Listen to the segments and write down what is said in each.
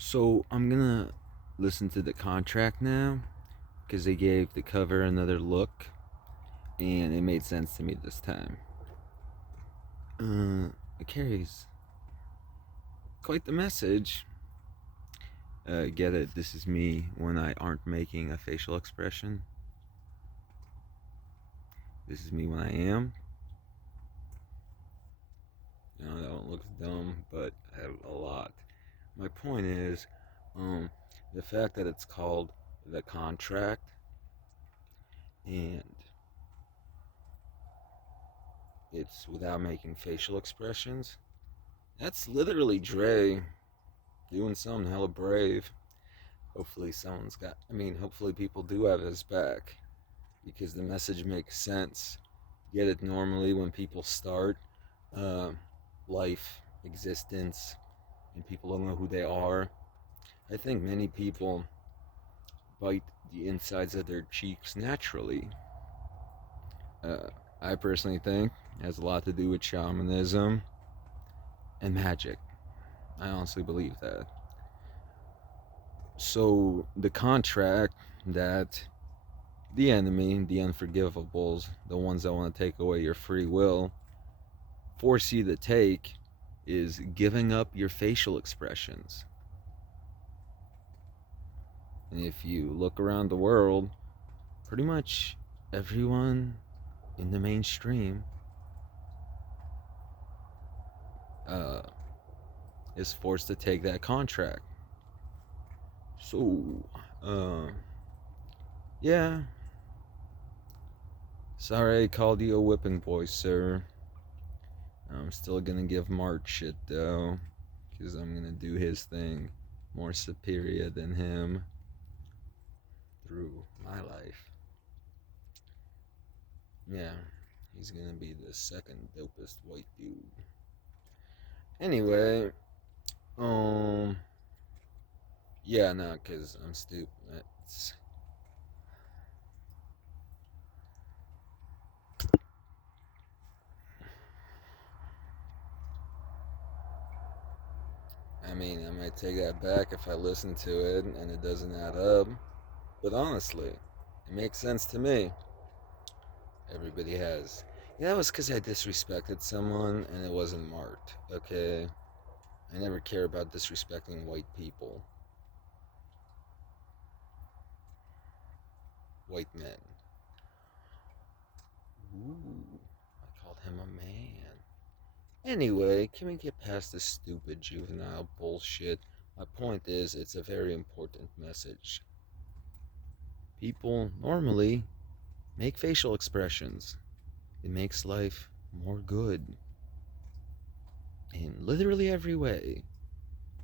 So I'm gonna listen to the contract now because they gave the cover another look, and it made sense to me this time. It carries quite the message. Get it? This is me when I aren't making a facial expression. This is me when I am. That one looks dumb, but I have a lot. My point is, um, the fact that it's called the contract and it's without making facial expressions. That's literally Dre doing something hella brave. Hopefully, hopefully, people do have his back because the message makes sense. Get it normally when people start uh, life, existence, and people don't know who they are. I think many people bite the insides of their cheeks naturally. Uh, I personally think it has a lot to do with shamanism and magic. I honestly believe that. So the contract that the enemy, the unforgivables, the ones that want to take away your free will, force you to take is giving up your facial expressions. And if you look around the world, pretty much everyone in the mainstream uh, is forced to take that contract. So, uh, yeah. Sorry I called you a whipping boy, sir. I'm still gonna give Mark shit though, because I'm gonna do his thing more superior than him through my life. Yeah, he's gonna be the second dopest white dude. Anyway, um, yeah, no, because I'm stupid. I might take that back if I listen to it and it doesn't add up. But honestly, it makes sense to me. Everybody has. Yeah, that was because I disrespected someone and it wasn't marked, okay? I never care about disrespecting white people. White men. Ooh, I called him a man. Anyway, can we get past this stupid juvenile bullshit? My point is, it's a very important message. People normally make facial expressions. It makes life more good in literally every way.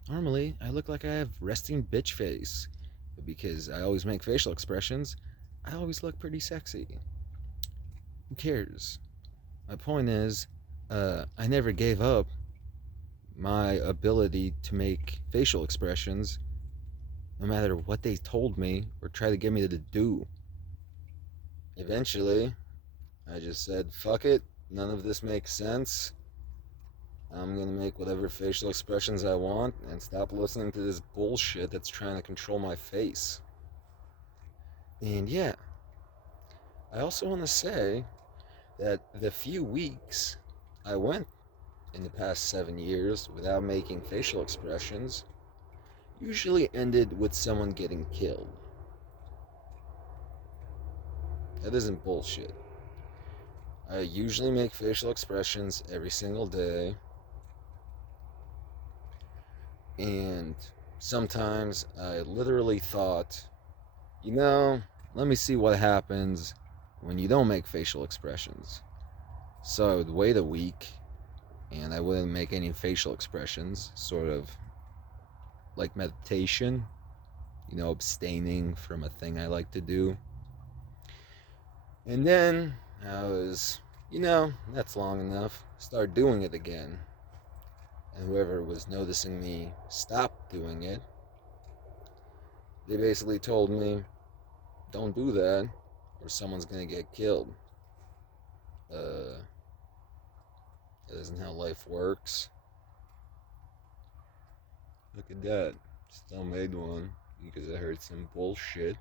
Normally, I look like I have resting bitch face, but because I always make facial expressions, I always look pretty sexy. Who cares? My point is, I never gave up my ability to make facial expressions, no matter what they told me or tried to get me to do. Eventually, I just said, fuck it, none of this makes sense. I'm gonna make whatever facial expressions I want and stop listening to this bullshit that's trying to control my face. And yeah, I also want to say that the few weeks I went in the past 7 years without making facial expressions usually ended with someone getting killed. That isn't bullshit. I usually make facial expressions every single day, and sometimes I literally thought, you know, let me see what happens when you don't make facial expressions. So I would wait a week and I wouldn't make any facial expressions, sort of like meditation, abstaining from a thing I like to do. And then I was, that's long enough. Start doing it again. And whoever was noticing me stop doing it, they basically told me, don't do that, or someone's gonna get killed. Uh, that isn't how life works. Look at that. Still made one because I heard some bullshit.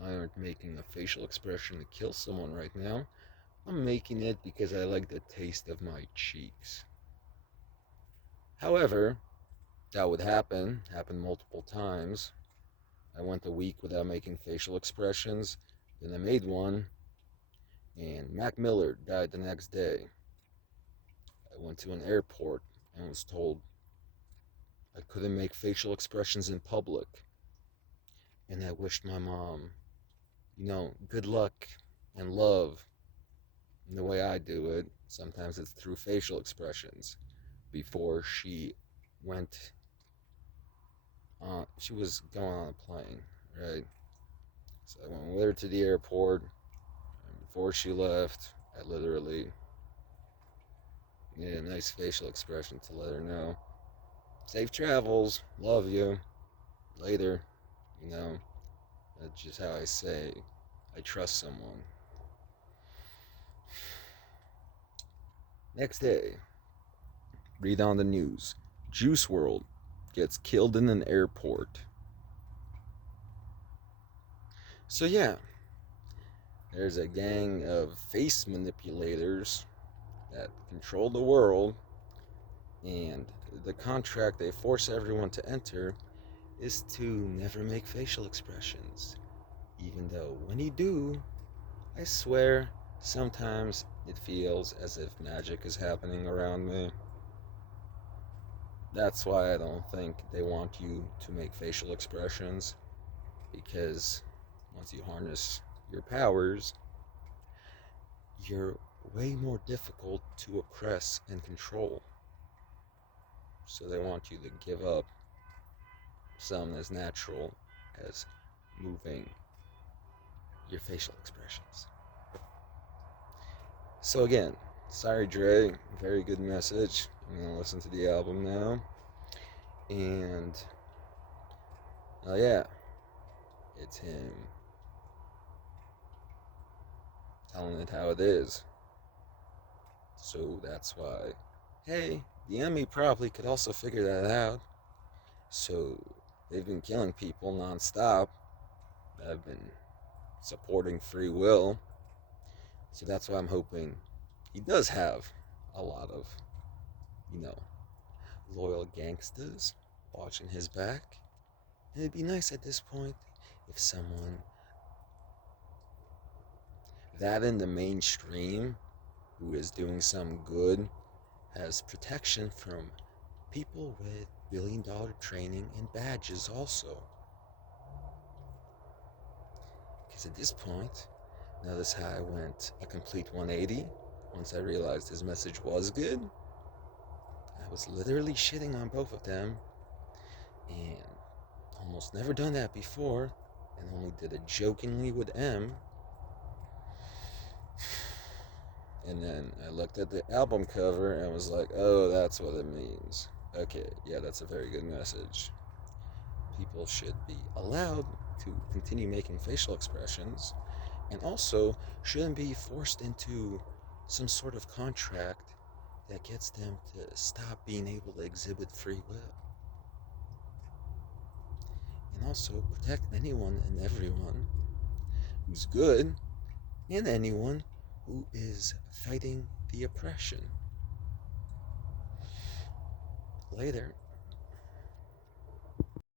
I aren't making a facial expression to kill someone right now. I'm making it because I like the taste of my cheeks. However, that would happen multiple times. I went a week without making facial expressions, then I made one, and Mac Miller died the next day. I went to an airport and was told I couldn't make facial expressions in public, and I wished my mom, good luck and love. And the way I do it, sometimes it's through facial expressions. Before she went she was going on a plane, right? So I went with her to the airport, and before she left, I literally made a nice facial expression to let her know, safe travels, love you, later, you know. That's just how I say I trust someone. Next day, read on the news. Juice WRLD gets killed in an airport. So yeah, there's a gang of face manipulators that control the world, and the contract they force everyone to enter is to never make facial expressions. Even though when you do, I swear, sometimes it feels as if magic is happening around me. That's why I don't think they want you to make facial expressions, because once you harness your powers, you're way more difficult to oppress and control. So they want you to give up something as natural as moving your facial expressions. So again, sorry Dre, very good message. I'm gonna listen to the album now. And oh yeah, it's him telling it how it is. So that's why, hey, the enemy probably could also figure that out. So they've been killing people nonstop. I've been supporting free will. So that's why I'm hoping he does have a lot of, loyal gangsters watching his back. And it'd be nice at this point if someone that in the mainstream who is doing some good has protection from people with billion-dollar training and badges also. Because at this point, notice how I went a complete 180 once I realized his message was good. I was literally shitting on both of them, and almost never done that before, and only did it jokingly with M. And then I looked at the album cover and was like, oh, that's what it means. Okay, yeah, that's a very good message. People should be allowed to continue making facial expressions, and also shouldn't be forced into some sort of contract that gets them to stop being able to exhibit free will. And also protect anyone and everyone who's good and anyone who is fighting the oppression. Later.